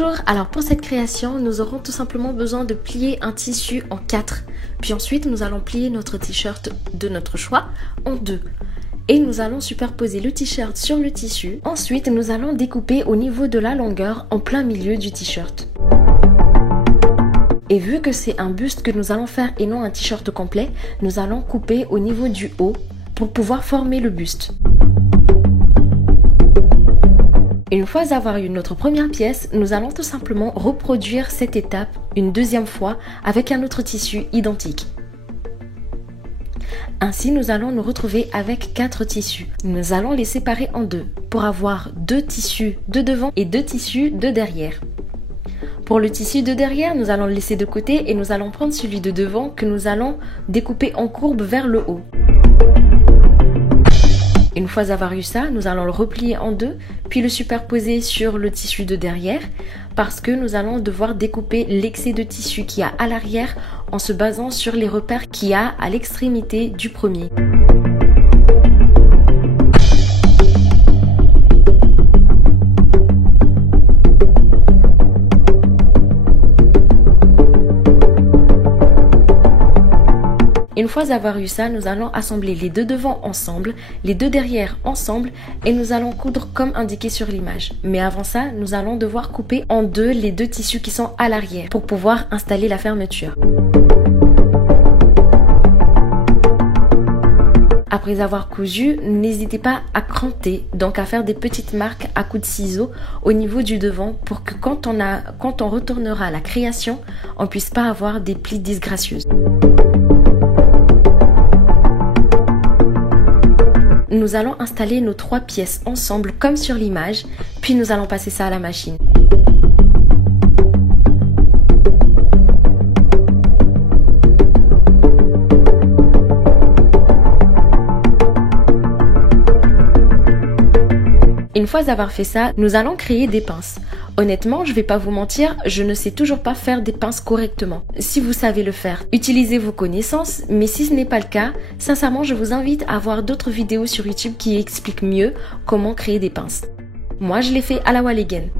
Bonjour, alors pour cette création, nous aurons tout simplement besoin de plier un tissu en 4. Puis ensuite, nous allons plier notre t-shirt de notre choix en 2. Et nous allons superposer le t-shirt sur le tissu. Ensuite, nous allons découper au niveau de la longueur en plein milieu du t-shirt. Et vu que c'est un buste que nous allons faire et non un t-shirt complet, nous allons couper au niveau du haut pour pouvoir former le buste. Une fois avoir eu notre première pièce, nous allons tout simplement reproduire cette étape une deuxième fois avec un autre tissu identique. Ainsi, nous allons nous retrouver avec 4 tissus. Nous allons les séparer en 2 pour avoir 2 tissus de devant et 2 tissus de derrière. Pour le tissu de derrière, nous allons le laisser de côté et nous allons prendre celui de devant que nous allons découper en courbe vers le haut. Une fois avoir eu ça, nous allons le replier en 2, puis le superposer sur le tissu de derrière parce que nous allons devoir découper l'excès de tissu qu'il y a à l'arrière en se basant sur les repères qu'il y a à l'extrémité du premier. Une fois avoir eu ça, nous allons assembler les deux devant ensemble, les deux derrière ensemble et nous allons coudre comme indiqué sur l'image. Mais avant ça, nous allons devoir couper en 2 les 2 tissus qui sont à l'arrière pour pouvoir installer la fermeture. Après avoir cousu, n'hésitez pas à cranter, donc à faire des petites marques à coups de ciseaux au niveau du devant pour que quand on retournera à la création, on ne puisse pas avoir des plis disgracieuses. Nous allons installer nos 3 pièces ensemble comme sur l'image, puis nous allons passer ça à la machine. Une fois avoir fait ça, nous allons créer des pinces. Honnêtement, je vais pas vous mentir, je ne sais toujours pas faire des pinces correctement. Si vous savez le faire, utilisez vos connaissances, mais si ce n'est pas le cas, sincèrement, je vous invite à voir d'autres vidéos sur YouTube qui expliquent mieux comment créer des pinces. Moi, je l'ai fait à la Walligen.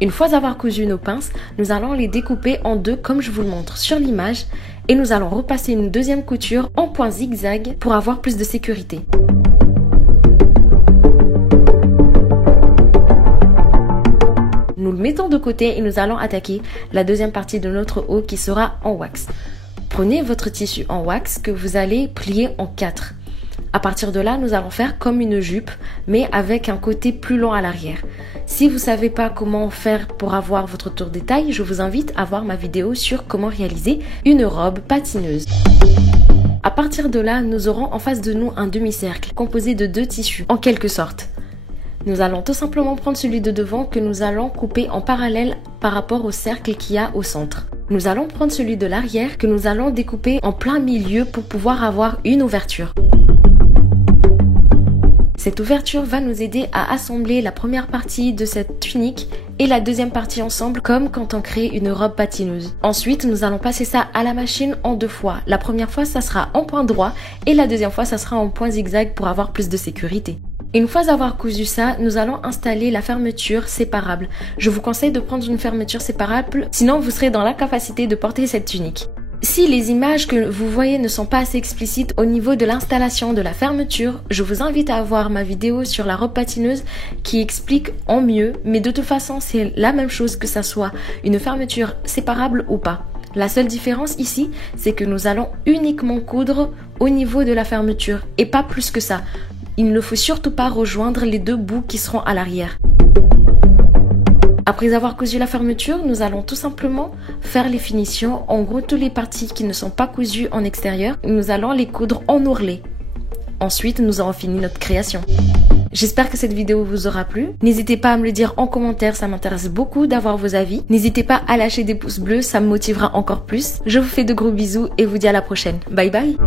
Une fois avoir cousu nos pinces, nous allons les découper en 2 comme je vous le montre sur l'image et nous allons repasser une deuxième couture en point zigzag pour avoir plus de sécurité. Nous le mettons de côté et nous allons attaquer la deuxième partie de notre haut qui sera en wax. Prenez votre tissu en wax que vous allez plier en 4. À partir de là, nous allons faire comme une jupe, mais avec un côté plus long à l'arrière. Si vous ne savez pas comment faire pour avoir votre tour de taille, je vous invite à voir ma vidéo sur comment réaliser une robe patineuse. À partir de là, nous aurons en face de nous un demi-cercle composé de 2 tissus, en quelque sorte. Nous allons tout simplement prendre celui de devant que nous allons couper en parallèle par rapport au cercle qu'il y a au centre. Nous allons prendre celui de l'arrière que nous allons découper en plein milieu pour pouvoir avoir une ouverture. Cette ouverture va nous aider à assembler la première partie de cette tunique et la deuxième partie ensemble comme quand on crée une robe patineuse. Ensuite, nous allons passer ça à la machine en 2 fois. La première fois, ça sera en point droit et la deuxième fois, ça sera en point zigzag pour avoir plus de sécurité. Une fois avoir cousu ça, nous allons installer la fermeture séparable. Je vous conseille de prendre une fermeture séparable, sinon vous serez dans l'incapacité de porter cette tunique. Si les images que vous voyez ne sont pas assez explicites au niveau de l'installation de la fermeture, je vous invite à voir ma vidéo sur la robe patineuse qui explique en mieux, mais de toute façon c'est la même chose que ça soit une fermeture séparable ou pas. La seule différence ici, c'est que nous allons uniquement coudre au niveau de la fermeture et pas plus que ça. Il ne faut surtout pas rejoindre les 2 bouts qui seront à l'arrière. Après avoir cousu la fermeture, nous allons tout simplement faire les finitions. En gros, toutes les parties qui ne sont pas cousues en extérieur, nous allons les coudre en ourlet. Ensuite, nous aurons fini notre création. J'espère que cette vidéo vous aura plu. N'hésitez pas à me le dire en commentaire, ça m'intéresse beaucoup d'avoir vos avis. N'hésitez pas à lâcher des pouces bleus, ça me motivera encore plus. Je vous fais de gros bisous et vous dis à la prochaine. Bye bye!